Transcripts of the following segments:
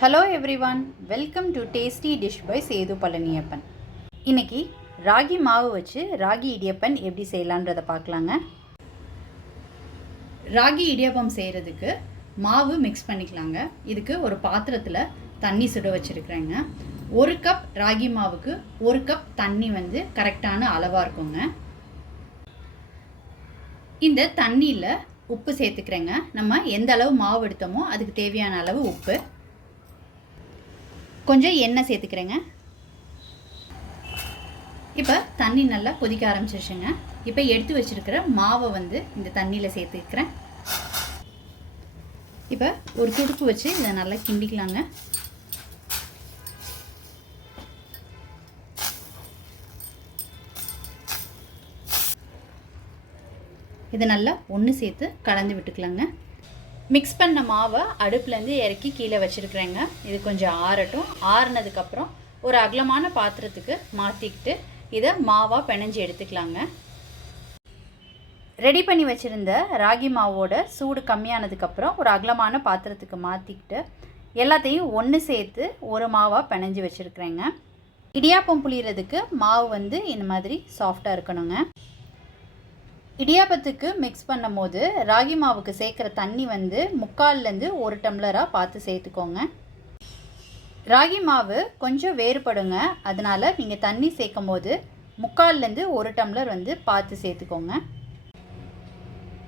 Hello everyone welcome to tasty dish by Sethu Palaniappan இன்னைக்கு ராகி மாவு வச்சு ராகி இடியப்பன் எப்படி செய்யலான்றதை பார்க்கலாங்க. ராகி இடியப்பம் செய்கிறதுக்கு மாவு மிக்ஸ் பண்ணிக்கலாங்க. இதுக்கு ஒரு பாத்திரத்தில் தண்ணி சுட வச்சுருக்குறேங்க. ஒரு கப் ராகி மாவுக்கு ஒரு கப் தண்ணி வந்து கரெக்டான அளவாக இருக்குங்க. இந்த தண்ணியில் உப்பு சேர்த்துக்கிறேங்க. நம்ம எந்த அளவு மாவு எடுத்தோமோ அதுக்கு தேவையான அளவு உப்பு. கொஞ்சம் எண்ணெய் சேர்த்துக்கிறேங்க. இப்போ தண்ணி நல்லா கொதிக்க ஆரம்பிச்சிருச்சுங்க. இப்போ எடுத்து வச்சிருக்கிற மாவை வந்து இந்த தண்ணியில் சேர்த்துக்கிறேன். இப்போ ஒரு துடுப்பு வச்சு இதை நல்லா கிண்டிக்கலாங்க. இதை நல்லா ஒன்று சேர்த்து கலந்து விட்டுக்கலாங்க. மிக்ஸ் பண்ண மாவை அடுப்புலேருந்து இறக்கி கீழே வச்சுருக்குறேங்க. இது கொஞ்சம் ஆறட்டும். ஆறுனதுக்கப்புறம் ஒரு அகலமான பாத்திரத்துக்கு மாற்றிக்கிட்டு இதை மாவாக பிணைஞ்சு எடுத்துக்கலாங்க. ரெடி பண்ணி வச்சுருந்த ராகி மாவோட சூடு கம்மியானதுக்கப்புறம் ஒரு அகலமான பாத்திரத்துக்கு மாற்றிக்கிட்டு எல்லாத்தையும் ஒன்று சேர்த்து ஒரு மாவாக பிணைஞ்சு வச்சுருக்குறேங்க. இடியாப்பம் புளியறதுக்கு மாவு வந்து இந்த மாதிரி சாஃப்டாக இருக்கணுங்க. இடியாப்பத்துக்கு மிக்ஸ் பண்ணும் போது ராகி மாவுக்கு சேர்க்குற தண்ணி வந்து முக்கால்லேருந்து ஒரு டம்ளராக பார்த்து சேர்த்துக்கோங்க. ராகி மாவு கொஞ்சம் வேறுபடுங்க. அதனால் நீங்கள் தண்ணி சேர்க்கும் போது முக்கால்லேருந்து ஒரு டம்ளர் வந்து பார்த்து சேர்த்துக்கோங்க.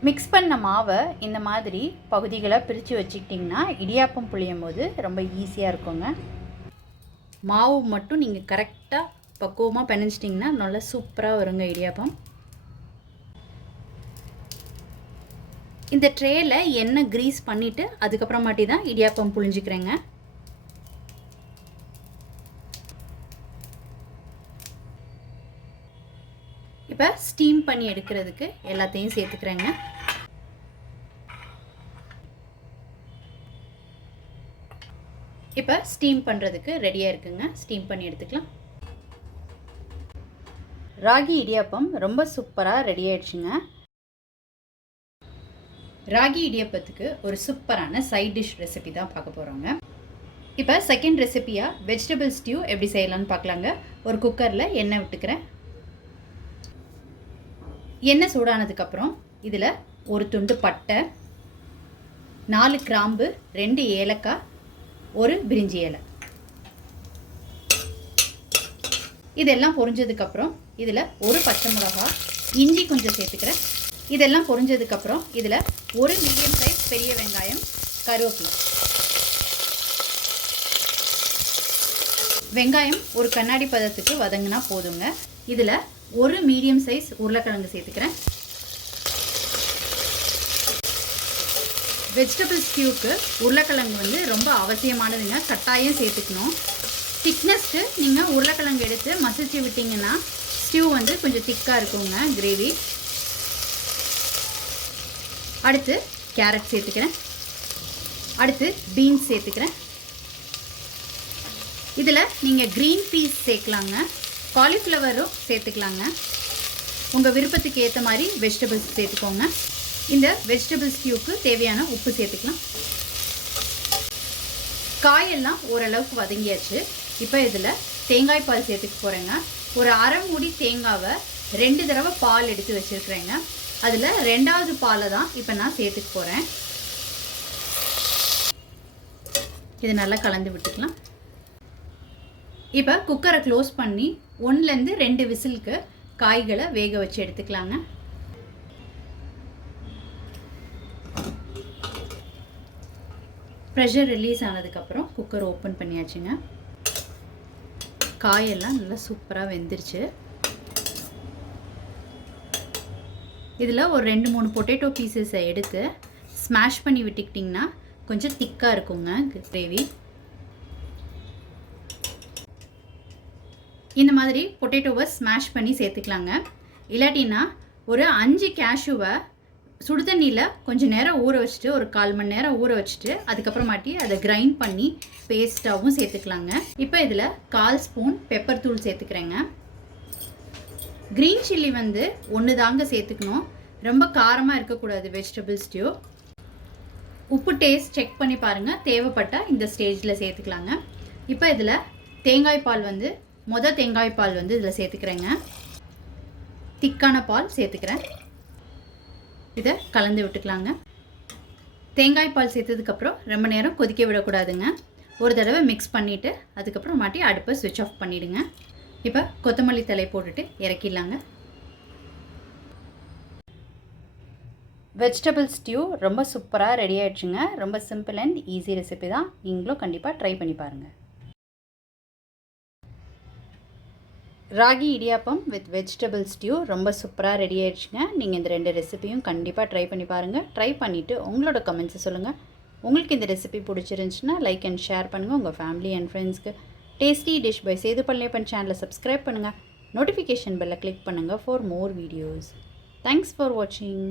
மிக்ஸ் பண்ண மாவை இந்த மாதிரி பகுதிகளாக பிரித்து வச்சுக்கிட்டிங்கன்னா இடியாப்பம் புளியும் போது ரொம்ப ஈஸியாக இருக்குங்க. மாவு மட்டும் நீங்கள் கரெக்டாக பக்குவமாக பிணைஞ்சிட்டிங்கன்னா நல்லா சூப்பராக வருங்க இடியாப்பம். இந்த ட்ரேயில் எண்ணெய் க்ரீஸ் பண்ணிவிட்டு அதுக்கப்புறமாட்டி தான் இடியாப்பம் புழிஞ்சிக்கிறேங்க. இப்போ ஸ்டீம் பண்ணி எடுக்கிறதுக்கு எல்லாத்தையும் சேர்த்துக்கிறேங்க. இப்போ ஸ்டீம் பண்ணுறதுக்கு ரெடியாக இருக்குங்க. ஸ்டீம் பண்ணி எடுத்துக்கலாம். ராகி இடியாப்பம் ரொம்ப சூப்பராக ரெடி ஆயிடுச்சுங்க. ராகி இடியப்பத்துக்கு ஒரு சூப்பரான சைட் டிஷ் ரெசிபி தான் பார்க்க போகிறோங்க இப்போ செகண்ட் ரெசிபியாக வெஜிடபிள் ஸ்டியூ எப்படி செய்யலான்னு பார்க்கலாங்க. ஒரு குக்கரில் எண்ணெய் விட்டுக்கிறேன். எண்ணெய் சூடானதுக்கப்புறம் இதில் ஒரு துண்டு பட்டை நாலு கிராம்பு ரெண்டு ஏலக்காய் ஒரு பிரிஞ்சி இலை. இதெல்லாம் பொரிஞ்சதுக்கப்புறம் இதில் ஒரு பச்சை மிளகா இஞ்சி கொஞ்சம் சேர்த்துக்கிறேன். இதெல்லாம் பொரிஞ்சதுக்கப்புறம் இதில் ஒரு மீடியம் சைஸ் பெரிய வெங்காயம் கருவேப்பிலை. வெங்காயம் ஒரு கண்ணாடி பதத்துக்கு வதங்கினா போதுங்க. இதில் ஒரு மீடியம் சைஸ் உருளைக்கிழங்கு சேர்த்துக்கிறேன். வெஜிடபிள் ஸ்டியூக்கு உருளைக்கிழங்கு வந்து ரொம்ப அவசியமானதுங்க. கட்டாயம் சேர்த்துக்கணும். திக்னஸ்க்கு நீங்கள் உருளைக்கிழங்கு எடுத்து மசிச்சு விட்டிங்கன்னா ஸ்டியூ வந்து கொஞ்சம் திக்காக இருக்குங்க கிரேவி அடுத்து கேரட் சேர்த்துக்கிறேன். அடுத்து பீன்ஸ் சேர்த்துக்கிறேன். இதில் நீங்கள் க்ரீன் பீஸ் சேர்க்கலாங்க. காலிஃப்ளவரும் சேர்த்துக்கலாங்க. உங்கள் விருப்பத்துக்கு ஏற்ற மாதிரி வெஜிடபிள்ஸ் சேர்த்துக்கோங்க. இந்த வெஜிடபிள் ஸ்டியூக்கு தேவையான உப்பு சேர்த்துக்கலாம். காயெல்லாம் ஓரளவுக்கு வதங்கியாச்சு. இப்போ இதில் தேங்காய் பால் சேர்த்துக்க போகிறேங்க ஒரு அரை மூடி தேங்காவை ரெண்டு தடவை பால் எடுத்து வச்சுருக்குறேங்க. அதில் ரெண்டாவது பாலை தான் இப்போ நான் சேர்த்துக்க போகிறேன் இது நல்லா கலந்து விட்டுக்கலாம். இப்போ குக்கரை க்ளோஸ் பண்ணி ஒன்றுலேருந்து ரெண்டு விசிலுக்கு காய்களை வேக வச்சு எடுத்துக்கலாங்க. ப்ரெஷர் ரிலீஸ் ஆனதுக்கப்புறம் குக்கர் ஓப்பன் பண்ணியாச்சுங்க. காயெல்லாம் நல்லா சூப்பராக வெந்துருச்சு. இதில் ஒரு ரெண்டு மூணு பொட்டேட்டோ பீசஸை எடுத்து ஸ்மாஷ் பண்ணி விட்டுக்கிட்டிங்கன்னா கொஞ்சம் திக்காக இருக்குங்க கிரேவி இந்த மாதிரி பொட்டேட்டோவை ஸ்மாஷ் பண்ணி சேர்த்துக்கலாங்க. இல்லாட்டினா ஒரு அஞ்சு கேஷுவை சுடு தண்ணியில் கொஞ்சம் நேரம் ஊற வச்சுட்டு ஒரு கால் மணி நேரம் ஊற வச்சுட்டு அதுக்கப்புறமாட்டி அதை கிரைண்ட் பண்ணி பேஸ்ட்டாகவும் சேர்த்துக்கலாங்க. இப்போ இதில் கால் ஸ்பூன் பெப்பர் தூள் சேர்த்துக்கிறேங்க. க்ரீன் சில்லி வந்து ஒன்று தாங்க சேர்த்துக்கணும். ரொம்ப காரமாக இருக்கக்கூடாது வெஜிடபிள் ஸ்டியூ உப்பு டேஸ்ட் செக் பண்ணி பாருங்கள் தேவைப்பட்டால் இந்த ஸ்டேஜில் சேர்த்துக்கலாங்க. இப்போ இதில் தேங்காய் பால் வந்து மொதல் தேங்காய் பால் வந்து இதில் சேர்த்துக்கிறேங்க. திக்கான பால் சேர்த்துக்கிறேன். இதை கலந்து விட்டுக்கலாங்க. தேங்காய் பால் சேர்த்ததுக்கப்புறம் ரொம்ப நேரம் கொதிக்க விடக்கூடாதுங்க. ஒரு தடவை மிக்ஸ் பண்ணிவிட்டு அதுக்கப்புறம் மாட்டி அடுப்பை சுவிட்ச் ஆஃப் பண்ணிவிடுங்க இப்போ கொத்தமல்லி தலை போட்டுட்டு இறக்கிடலாங்க. வெஜிடபிள் ஸ்டியூ ரொம்ப சூப்பராக ரெடி ஆயிடுச்சுங்க. ரொம்ப சிம்பிள் அண்ட் ஈஸி ரெசிபி தான். நீங்களும் கண்டிப்பாக ட்ரை பண்ணி பாருங்கள் ragi idiyappam with vegetable stew ரொம்ப சூப்பராக ரெடி ஆயிடுச்சுங்க. நீங்கள் இந்த ரெண்டு ரெசிபியும் கண்டிப்பாக ட்ரை பண்ணி பாருங்கள் ட்ரை பண்ணிவிட்டு உங்களோட கமெண்ட்ஸை சொல்லுங்கள் உங்களுக்கு இந்த ரெசிபி பிடிச்சிருந்துச்சுன்னா லைக் அண்ட் ஷேர் பண்ணுங்கள் உங்கள் ஃபேமிலி அண்ட் ஃப்ரெண்ட்ஸ்க்கு tasty dish by Sethu Palaniappan சேனலை சப்ஸ்கிரைப் பண்ணுங்கள் நோட்டிஃபிகேஷன் பெல்லை கிளிக் பண்ணுங்கள் for more videos thanks for வாட்சிங்